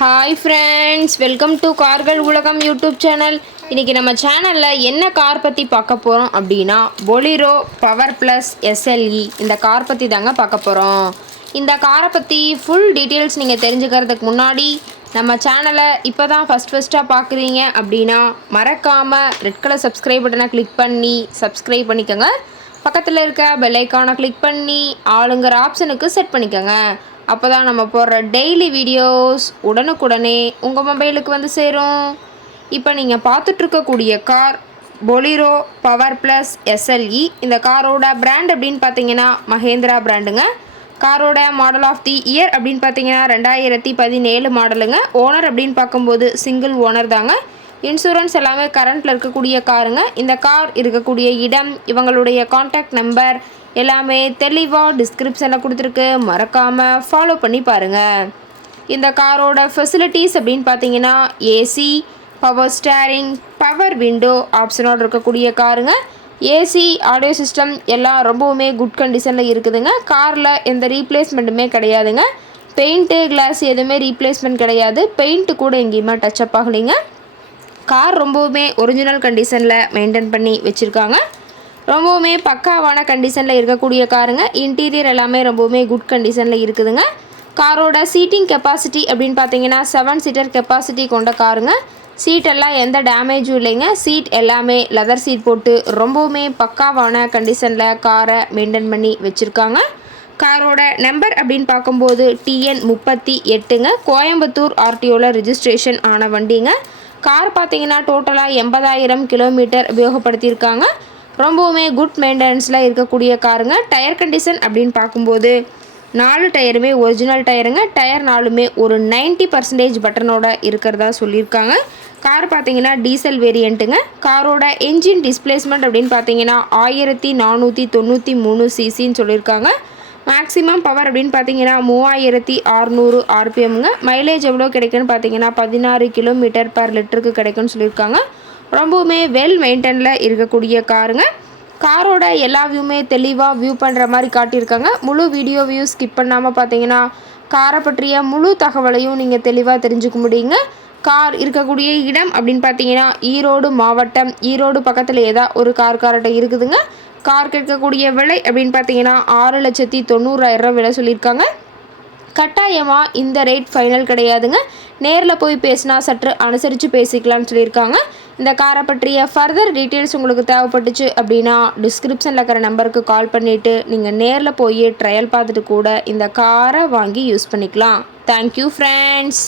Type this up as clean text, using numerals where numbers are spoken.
Hi friends, welcome to கார்கள் உலகம் YouTube channel. இன்றைக்கி நம்ம சேனலில் என்ன கார் பற்றி பார்க்க போகிறோம் அப்படின்னா, பொலிரோ பவர் ப்ளஸ் எஸ்எல்இ இந்த கார் பற்றி தாங்க பார்க்க போகிறோம். இந்த காரை பற்றி ஃபுல் டீட்டெயில்ஸ் நீங்கள் தெரிஞ்சுக்கிறதுக்கு முன்னாடி நம்ம சேனலை இப்போ தான் ஃபஸ்ட்டாக பார்க்குறீங்க அப்படின்னா மறக்காமல் ரெட் கலர் சப்ஸ்கிரைப் பட்டனை கிளிக் பண்ணி சப்ஸ்கிரைப் பண்ணிக்கோங்க. பக்கத்தில் இருக்க பெல் ஐக்கானை கிளிக் பண்ணி ஆளுங்கிற ஆப்ஷனுக்கு செட் பண்ணிக்கோங்க. அப்போ தான் நம்ம போடுற டெய்லி வீடியோஸ் உடனுக்குடனே உங்கள் மொபைலுக்கு வந்து சேரும். இப்போ நீங்கள் பார்த்துட்ருக்கக்கூடிய car Bolero power plus SLE. இந்த காரோட பிராண்ட் அப்படின்னு பார்த்தீங்கன்னா மஹேந்திரா பிராண்டுங்க. காரோட மாடல் ஆஃப் தி இயர் அப்படின்னு பார்த்தீங்கன்னா 2017 மாடலுங்க. ஓனர் அப்படின்னு பார்க்கும்போது சிங்கிள் ஓனர் தாங்க. இன்சூரன்ஸ் எல்லாமே கரண்ட்டில் இருக்கக்கூடிய காருங்க. இந்த கார் இருக்கக்கூடிய இடம், இவங்களுடைய காண்டாக்ட் நம்பர் எல்லாமே தெளிவாக டிஸ்கிரிப்ஷனில் கொடுத்துருக்கு. மறக்காமல் ஃபாலோ பண்ணி பாருங்கள். இந்த காரோட ஃபெசிலிட்டிஸ் அப்படின்னு பார்த்தீங்கன்னா AC, power steering, power window ஆப்ஷனோடு இருக்கக்கூடிய காருங்க. ஏசி, ஆடியோ சிஸ்டம் எல்லாம் ரொம்பவுமே குட் கண்டிஷனில் இருக்குதுங்க. காரில் எந்த ரீப்ளேஸ்மெண்ட்டுமே கிடையாதுங்க. பெயிண்ட்டு, கிளாஸ் எதுவுமே ரீப்ளேஸ்மெண்ட் கிடையாது. பெயிண்ட்டு கூட எங்கேயுமே டச்சப் ஆகலைங்க. கார் ரொம்பவுமே ஒரிஜினல் கண்டிஷனில் மெயின்டைன் பண்ணி வச்சுருக்காங்க. ரொம்பவுமே பக்காவான கண்டிஷனில் இருக்கக்கூடிய காருங்க. இன்டீரியர் எல்லாமே ரொம்பவுமே குட் கண்டிஷனில் இருக்குதுங்க. காரோட சீட்டிங் கெப்பாசிட்டி அப்படின்னு பார்த்தீங்கன்னா 7 சீட்டர் கெப்பாசிட்டி கொண்ட காருங்க. சீட்டெல்லாம் எந்த டேமேஜும் இல்லைங்க. சீட் எல்லாமே லெதர் சீட் போட்டு ரொம்பவுமே பக்காவான கண்டிஷனில் காரை மெயின்டைன் பண்ணி வச்சுருக்காங்க. காரோட நம்பர் அப்படின்னு பார்க்கும்போது TN 38ங்க. கோயம்புத்தூர் ஆர்டிஓவில் ரிஜிஸ்ட்ரேஷன் ஆன வண்டிங்க. கார் பார்த்தீங்கன்னா டோட்டலாக 80,000 கிலோமீட்டர் உபயோகப்படுத்தியிருக்காங்க. ரொம்பவுமே குட் மெயின்டெனன்ஸில் இருக்கக்கூடிய காருங்க. டயர் கண்டிஷன் அப்படின்னு பார்க்கும்போது 4 டயருமே ஒரிஜினல் டயருங்க. டயர் 4மே ஒரு 90% பட்டனோட இருக்கிறதா சொல்லியிருக்காங்க. கார் பார்த்தீங்கன்னா டீசல் வேரியண்ட்டுங்க. காரோட என்ஜின் டிஸ்பிளேஸ்மெண்ட் அப்படின்னு பார்த்தீங்கன்னா 1493 சிசின்னு சொல்லியிருக்காங்க. மேக்ஸிமம் பவர் அப்படின்னு பார்த்தீங்கன்னா 3600 RPMங்க. மைலேஜ் எவ்வளோ கிடைக்குன்னு பார்த்தீங்கன்னா 16 கிலோமீட்டர் பர் லிட்டருக்கு கிடைக்குன்னு சொல்லியிருக்காங்க. ரொம்பவுமே வெல் மெயின்டெனில் இருக்கக்கூடிய காருங்க. காரோட எல்லா வியூமே தெளிவாக வியூ பண்ணுற மாதிரி காட்டியிருக்காங்க. முழு வீடியோ வியூ ஸ்கிப் பண்ணாமல் பார்த்தீங்கன்னா காரை பற்றிய முழு தகவலையும் நீங்கள் தெளிவாக தெரிஞ்சுக்க முடியுங்க. கார் இருக்கக்கூடிய இடம் அப்படின்னு பார்த்தீங்கன்னா ஈரோடு மாவட்டம். ஈரோடு பக்கத்தில் ஏதாவது ஒரு கார்கிட்ட இருக்குதுங்க. கார் கேட்கக்கூடிய விலை அப்படின்னு பார்த்தீங்கன்னா 6,90,000 விலை சொல்லியிருக்காங்க. கட்டாயமாக இந்த ரேட் ஃபைனல் கிடையாதுங்க. நேரில் போய் பேசினா சற்று அனுசரித்து பேசிக்கலாம்னு சொல்லியிருக்காங்க. இந்த காரை பற்றிய ஃபர்தர் டீட்டெயில்ஸ் உங்களுக்கு தேவைப்பட்டுச்சு அப்படின்னா டிஸ்கிரிப்ஷனில் இருக்கிற நம்பருக்கு கால் பண்ணிவிட்டு நீங்கள் நேரில் போய் ட்ரையல் பார்த்துட்டு கூட இந்த காரை வாங்கி யூஸ் பண்ணிக்கலாம். Thank you friends.